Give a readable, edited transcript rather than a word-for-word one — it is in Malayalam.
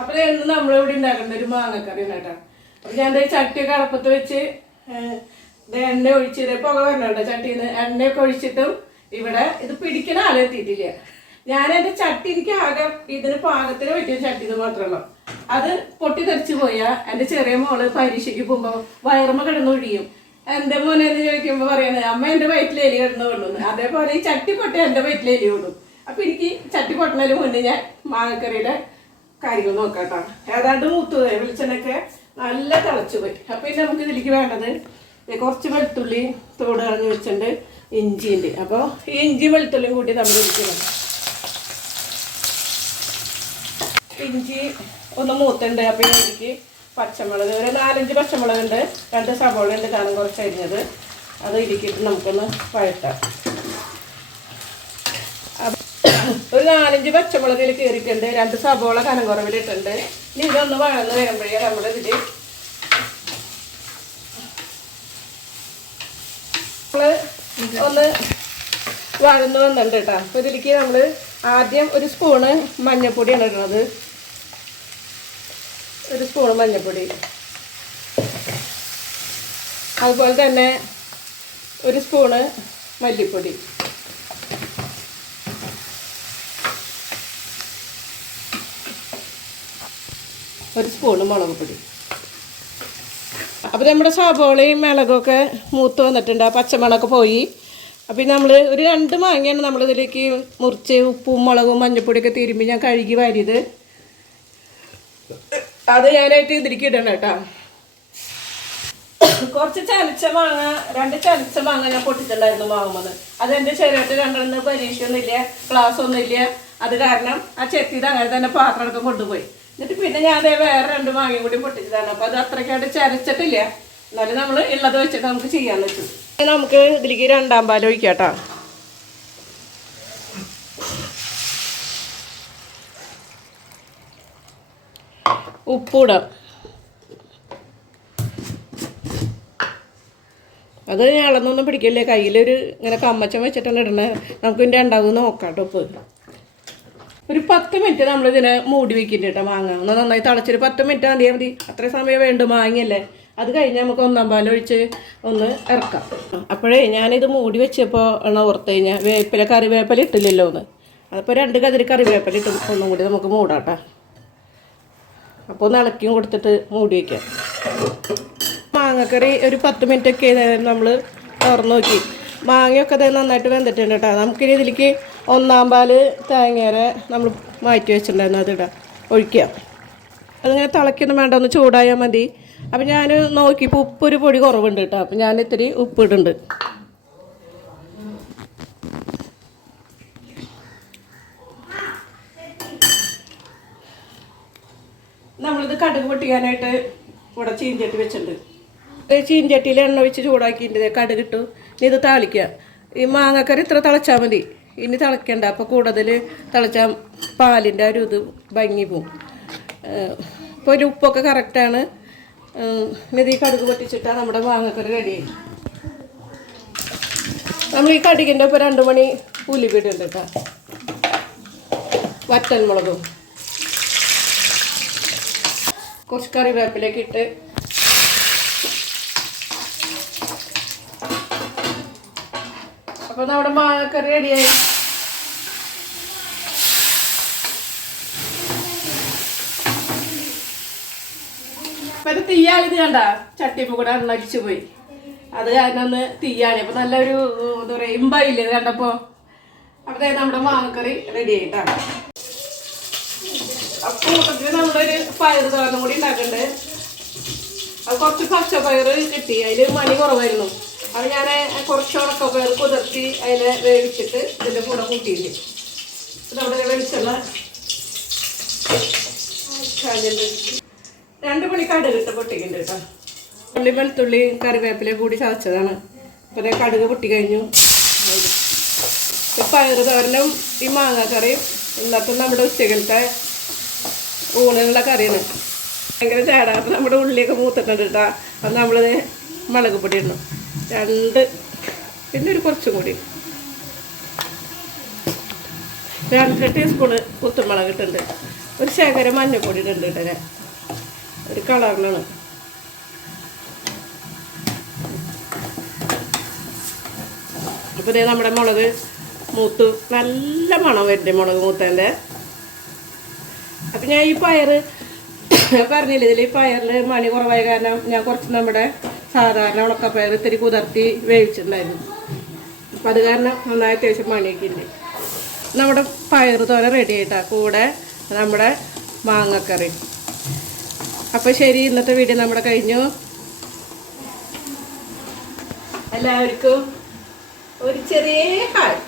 അപ്പൊ ഇന്ന് നമ്മളിവിടെ ഉണ്ടാക്കുന്ന ഒരു മാങ്ങക്കറി കേട്ടോ. അപ്പൊ ഞാൻ ചട്ടിയൊക്കെ അടപ്പത്ത് വെച്ച് എണ്ണ ഒഴിച്ച് പുക വരണുണ്ടോ ചട്ടിന്ന് എണ്ണയൊക്കെ ഒഴിച്ചിട്ടും ഇവിടെ ഇത് പിടിക്കണ ആളെത്തിയിട്ടില്ല. ഞാൻ എൻ്റെ ചട്ടി എനിക്ക് ആകെ ഇതിന് പാകത്തിന് പറ്റിയ ചട്ടി ഇത് മാത്രമല്ല. അത് പൊട്ടിത്തെറിച്ച് പോയാൽ എൻ്റെ ചെറിയ മോള് പരീക്ഷയ്ക്ക് പോകുമ്പോൾ വയറുമ്മ കിടന്നൊഴിയും. എൻ്റെ മോനെന്ന് ചോദിക്കുമ്പോൾ പറയുന്നത് അമ്മ എൻ്റെ വയറ്റിൽ എലി കിടന്ന് കൊണ്ടുവന്നു. അതേപോലെ ഈ ചട്ടി പൊട്ടി എൻ്റെ വയറ്റിൽ എലി കൊണ്ടു. അപ്പൊ എനിക്ക് ചട്ടി പൊട്ടുന്നതിന് മുന്നേ ഞാൻ മാങ്ങക്കറിയുടെ കാര്യങ്ങൾ നോക്കാം കേട്ടോ. ഏതാണ്ട് മൂത്തത് വെളിച്ചെണ്ണയൊക്കെ നല്ല തിളച്ചു പോയി. അപ്പൊ ഇനി നമുക്ക് ഇതിലേക്ക് വേണ്ടത് കുറച്ച് വെളുത്തുള്ളി തോട് കളഞ്ഞ് വെച്ചിട്ടുണ്ട്, ഇഞ്ചിയുണ്ട്. അപ്പോൾ ഈ ഇഞ്ചി വെളുത്തുള്ളിയും കൂട്ടി നമ്മൾ ഇരിക്കണം. ഇഞ്ചി ഒന്ന് മൂത്തുണ്ട്. അപ്പോൾ ഇതിലേക്ക് പച്ചമുളക് ഒരു 4-5 പച്ചമുളകുണ്ട്, 2 സവോള ഉണ്ട് കാണാൻ കുറച്ച് അരിഞ്ഞത്. അത് ഇരിക്കിയിട്ട് നമുക്കൊന്ന് വഴറ്റാം. ഒരു 4-5 പച്ചമുളകിൽ കയറിയിട്ടുണ്ട്, 2 സവോള കനം കുറവിലിട്ടുണ്ട്. ഇനി ഇതൊന്ന് വഴന്ന് വരുമ്പോഴേ നമ്മളിതിൽ ഒന്ന് വഴന്ന് വന്നിട്ടുണ്ട് കേട്ടോ. അപ്പോൾ ഇതിലേക്ക് നമ്മൾ ആദ്യം ഒരു സ്പൂണ് മഞ്ഞൾപ്പൊടിയാണ് ഇടുന്നത്. ഒരു സ്പൂണ് മഞ്ഞൾപ്പൊടി, അതുപോലെ തന്നെ ഒരു സ്പൂണ് മല്ലിപ്പൊടി, ഒരു സ്പൂണ് മുളക് പൊടി. അപ്പോൾ നമ്മുടെ സവോളയും മിളകൊക്കെ മൂത്ത് വന്നിട്ടുണ്ട്, ആ പച്ചമുളകൊക്കെ പോയി. അപ്പം നമ്മൾ ഒരു 2 മാങ്ങയാണ് നമ്മളിതിലേക്ക് മുറിച്ച് ഉപ്പും മുളകും മഞ്ഞൾപ്പൊടിയൊക്കെ തിരുമ്പി ഞാൻ കഴുകി വാരിയത്. അത് ഞാനായിട്ട് ഇതിലേക്ക് ഇടണം കേട്ടോ. കുറച്ച് ചനച്ച മാങ്ങ, 2 ചനച്ച മാങ്ങ ഞാൻ പൊട്ടിച്ചിട്ടുണ്ടായിരുന്നു വാങ്ങുമ്പോൾ. അതെൻ്റെ ശരീരത്തിൽ 2 പരീക്ഷയൊന്നുമില്ല, ക്ലാസ് ഒന്നുമില്ല. അത് കാരണം ആ ചെത്തിയത് അങ്ങനെ തന്നെ പാത്രമൊക്കെ കൊണ്ടുപോയി. എന്നിട്ട് പിന്നെ ഞാൻ വേറെ 2 മാങ്ങയും കൂടി പൊട്ടിച്ചതാണ്. അപ്പോൾ അത് അത്രയ്ക്കായിട്ട് ചരച്ചിട്ടില്ല. എന്നാലും നമ്മൾ ഉള്ളത് വെച്ചിട്ട് നമുക്ക് ചെയ്യാന്ന് വെച്ചു. നമുക്ക് ഇതിലേക്ക് 2ാം പാൽ ഒഴിക്കാം കേട്ടോ. ഉപ്പിടാം. അത് ഇളന്നൊന്നും പിടിക്കില്ലേ, കയ്യിലൊരു ഇങ്ങനെ കമ്മച്ചം വെച്ചിട്ടാണ് ഇടണേ. നമുക്ക് ഇതിൻ്റെ ഉണ്ടാവും നോക്കാം കേട്ടോ. ഉപ്പ് ഒരു 10 മിനിറ്റ് നമ്മളിതിനെ മൂടി വെക്കുന്നുണ്ട് കേട്ടോ. മാങ്ങ ഒന്ന് നന്നായി തിളച്ചൊരു 10 മിനിറ്റ് മതിയാൽ മതി. അത്ര സമയം വേണ്ട മാങ്ങയല്ലേ. അത് കഴിഞ്ഞ് നമുക്ക് 1ാം പാലൊഴിച്ച് ഒന്ന് ഇറക്കാം. അപ്പോഴേ ഞാനിത് മൂടി വെച്ചപ്പോൾ ആണ് ഓർത്ത് കഴിഞ്ഞാൽ കറിവേപ്പില ഇട്ടില്ലല്ലോ ഒന്ന്. അതിപ്പോൾ 2 കതിരി കറിവേപ്പില ഇട്ട് ഒന്നും കൂടി നമുക്ക് മൂടാട്ടോ. അപ്പോൾ ഒന്ന് ഇളക്കിയും കൊടുത്തിട്ട് മൂടി വയ്ക്കാം. മാങ്ങക്കറി ഒരു 10 മിനിറ്റൊക്കെ നമ്മൾ തുറന്ന് നോക്കി. മാങ്ങയൊക്കെ അത് നന്നായിട്ട് വെന്തിട്ടുണ്ട് കേട്ടോ. നമുക്കിനി ഇതിലേക്ക് 1ാം പാല് തേങ്ങേരെ നമ്മൾ മാറ്റി വെച്ചിട്ടുണ്ടായിരുന്നു, അതിടാം, ഒഴിക്കുക. അതിങ്ങനെ തിളയ്ക്കൊന്നും വേണ്ട, ഒന്ന് ചൂടായാൽ മതി. അപ്പം ഞാൻ നോക്കിയപ്പോൾ ഉപ്പൊരു പൊടി കുറവുണ്ട് കേട്ടോ. അപ്പം ഞാൻ ഇത്തിരി ഉപ്പിടുന്നുണ്ട്. നമ്മളിത് കടുക് പൊട്ടിക്കാനായിട്ട് ഇവിടെ ചീഞ്ചട്ടി വെച്ചിട്ടുണ്ട്. ചീഞ്ചട്ടിയിൽ എണ്ണ ഒഴിച്ച് ചൂടാക്കിയിട്ട് കടുകിട്ടു. ഇനി ഇത് താളിക്കുക. ഈ മാങ്ങക്കറി ഇത്ര തിളച്ചാൽ മതി, ഇനി തിളയ്ക്കണ്ട. അപ്പോൾ കൂടുതൽ തിളച്ചാൽ പാലിൻ്റെ ഒരു ഇത് ഭംഗി പോവും. ഇപ്പോൾ ഒരു ഉപ്പൊക്കെ കറക്റ്റാണ്. ഇനി ഇത് ഈ കടുക് പൊട്ടിച്ചിട്ടാൽ നമ്മുടെ മാങ്ങക്കറി റെഡിയായി. നമ്മൾ ഈ കടുകിൻ്റെ ഒപ്പം 2 മണി ഉലുവയിടുന്നുണ്ട് കേട്ടോ, വറ്റൽമുളകും കുറച്ച് കറിവേപ്പിലേക്ക് ഇട്ട് അപ്പോൾ നമ്മുടെ മാങ്ങക്കറി റെഡിയായി. അപ്പം ഇത് തീയാളിത് കണ്ട ചട്ടിയപ്പോൾ കൂടെ അടിച്ചു പോയി. അത് കാരണം ഒന്ന് തീയാണ്. അപ്പോൾ നല്ലൊരു എന്താ പറയുക ഇമ്പായില്ലേ ഇത് കണ്ടപ്പോൾ. അപ്പോൾ നമ്മുടെ മാങ്ങക്കറി റെഡി ആയിട്ടാണ്. അപ്പോൾ കൂട്ടത്തിൽ നമ്മളൊരു പയർ തോരനും കൂടി ഉണ്ടാക്കുന്നുണ്ട്. അത് കുറച്ച് പച്ചപ്പയർ കിട്ടി, അതിൽ മണി കുറവായിരുന്നു. അത് ഞാൻ കുറച്ച് ഉണക്കപ്പയർ കുതിർത്തി അതിനെ വേവിച്ചിട്ട് ഇതിൻ്റെ കൂടെ കൂട്ടിയിട്ടുണ്ട്. നമ്മുടെ വെളിച്ചെണ്ണ 2 മണി കടുകിട്ട് പൊട്ടിക്കുന്നുണ്ട് കേട്ടോ. ഉള്ളി വെളുത്തുള്ളി കറിവേപ്പില കൂടി ചതച്ചതാണ്. അപ്പോൾ കടുക് പൊട്ടി കഴിഞ്ഞു. പയർ തോരനും ഈ മാങ്ങാക്കറിയും ഇന്നത്തെ നമ്മുടെ ഉച്ചക്കലത്തെ ഊണിനുള്ള കറിയാണ്. ഭയങ്കര ചേടാത്ത നമ്മുടെ ഉള്ളിയൊക്കെ മൂത്തിട്ടുണ്ട് കേട്ടോ. അത് നമ്മളിത് മുളക് പൊടി ഇടണം 2, പിന്നെ ഒരു കുറച്ചും കൂടി 2 ടീസ്പൂണ് കുത്തുമുളക് ഇട്ടുണ്ട്. ഒരു ശകലം മഞ്ഞപ്പൊടി ഇടുന്നുണ്ട് കേട്ടോ ഞാൻ, ഒരു കളറിനാണ്. അപ്പോൾ ഇതേ നമ്മുടെ മുളക് മൂത്ത് നല്ല മണം വരുന്നുണ്ട് മുളക് മൂത്തൻ്റെ. അപ്പം ഞാൻ ഈ പയർ പറഞ്ഞില്ല, ഇതിൽ ഈ പയറിൽ മണി കുറവായ കാരണം ഞാൻ കുറച്ച് നമ്മുടെ സാധാരണ ഉണക്കപ്പയർ ഇത്തിരി കുതിർത്തി വേവിച്ചിട്ടുണ്ടായിരുന്നു. അപ്പം അത് കാരണം നന്നായി അത്യാവശ്യം മണിയൊക്കെ ഉണ്ട്. നമ്മുടെ പയർ തോര റെഡി ആയിട്ടാണ്, കൂടെ നമ്മുടെ മാങ്ങക്കറി. അപ്പോൾ ശരി, ഇന്നത്തെ വീഡിയോ നമ്മുടെ കഴിഞ്ഞു. എല്ലാവർക്കും ഒരു ചെറിയ ഹായ്.